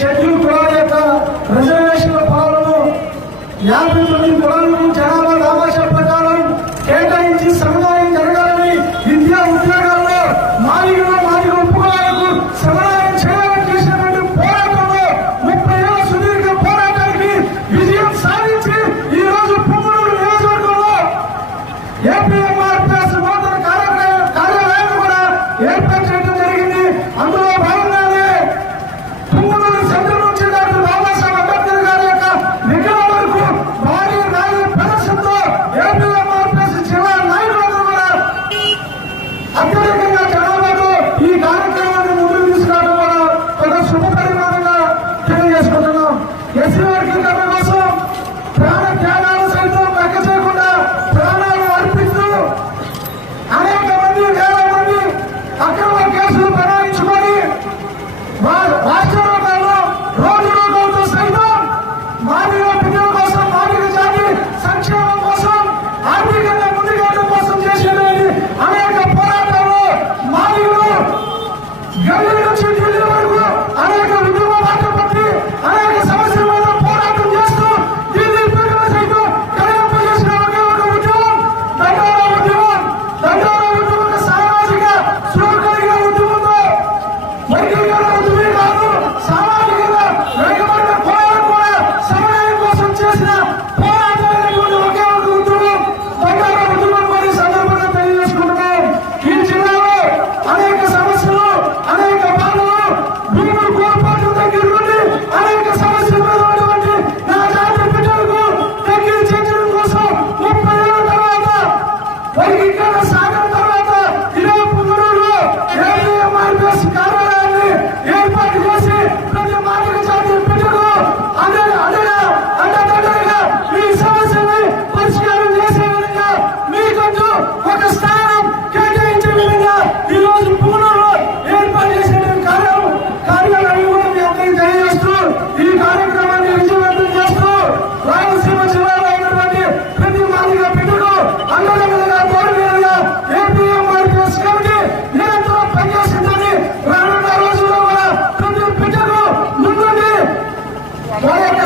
Schedule కులాల యొక్క రిజర్వేషన్ల పాలనను 59 కులాలకు జనాభా దామాషా ప్రకారం కేటాయించి సముదాయం జరగాలని విద్యా ఉద్యోగాల్లో మాదిగ ఉపకులాలకు సముదాయం చేయాలని చేసినటువంటి పోరాటంలో 30 ఏళ్ల సుదీర్ఘ పోరాటానికి విజయం సాధించి ఈ రోజు పుంగనూరు నియోజకవర్గంలో ఏపీఎంఆర్పీఎస్ నూతన కార్యాలయాన్ని కూడా ఏర్పాటు చేయడం జరిగింది. అందులో భాగంగానే పుంగనూరు సెంటర్ నుంచి డాక్టర్ బాబాసాహెబ్ అంబేద్కర్ గారి యొక్క విగ్రహం వరకు భారీ ర్యాలీ ప్రదర్శనతో ఏపీఎంఆర్పీఎస్ జిల్లా నాయకులందరూ కూడా అత్యధికంగా జనాభాతో ఈ కార్యక్రమాన్ని ముందుకు తీసుకురావడం కూడా ఒక శుభ పరిమాణంగా తెలియజేసుకుంటున్నాం. ఎస్సీ వర్గీకరణ కోసం ప్రాణ త్యాగాలు సైతం లెక్క చేయకుండా ప్రాణాలు అర్పిస్తూ అనేక మంది వేల మంది అక్రమ కేసులు బనాయించుకొని రాష్ట్ర రూపాయలు రోజు రూపాయలతో సైతం మాదిగ బిడ్డల కోసం మాదిగ జాతి సంక్షేమం కోసం ఆర్థికంగా ముందుకెళ్ళడం కోసం చేసేది అనేక పోరాటాలు మాదిగలు గల్లీ నుంచి ఢిల్లీ వరకు అనేక ఉద్యమ బాట పట్టి అనేక సమస్యల మీద పోరాటం చేస్తూ ఢిల్లీ పీఠాలు సైతం కలిగింపజేసిన ఒకే ఒక ఉద్యమం దండోరా ఉద్యమం. దండోరా ఉద్యమం ఒక సామాజిక స్పృహ కలిగిన ఉద్యమంతో వర్గీకరణ ఉద్యమే కాదు, సామాజికంగా వెనుకబడిన కులాలకు కూడా సమన్వయం కోసం చేసిన పోరాటమైనటువంటి ఒకే ఒక ఉద్యమం దండోరా ఉద్యమం మరి సందర్భంగా తెలియజేసుకుంటున్నాం. ఈ జిల్లాలో అనేక సమస్యలు, అనేక బాధలు, భూములు కోల్పోవడం దగ్గర నుండి అనేక సమస్యల మీద ఉన్నటువంటి నా జాతి బిడ్డలకు తగ్గించడం కోసం 30 ఏళ్ల తర్వాత వర్గీకరణ సాగరం తర్వాత ఇదే పుంగనూరులో ఏపీఎంఆర్పీఎస్ కార్యాలయాన్ని ఏర్పాటు చేసి ప్రతి మాదిగ జాతి బిడ్డకు అండదండగా ఈ సమస్యని పరిష్కారం చేసే విధంగా మీకంటూ ఒక స్థానం కేటాయించే విధంగా ఈ రోజు పుంగనూరులో ఏర్పాటు చేసిన కార్యాలయం కూడా మీ అందరికీ తెలియజేస్తూ ఈ కార్యక్రమాన్ని విజయవంతం చేస్తూ రాయలసీమ జిల్లాలో ఉన్నటువంటి ప్రతి మాదిగ బిడ్డకు అండదండగా తోడుగా ఏపీఎంఆర్పీఎస్ కమిటీ నిరంతరం పనిచేస్తుందని రానున్న రోజుల్లో కూడా ప్రతి బిడ్డకు ముందుండి వారి యొక్క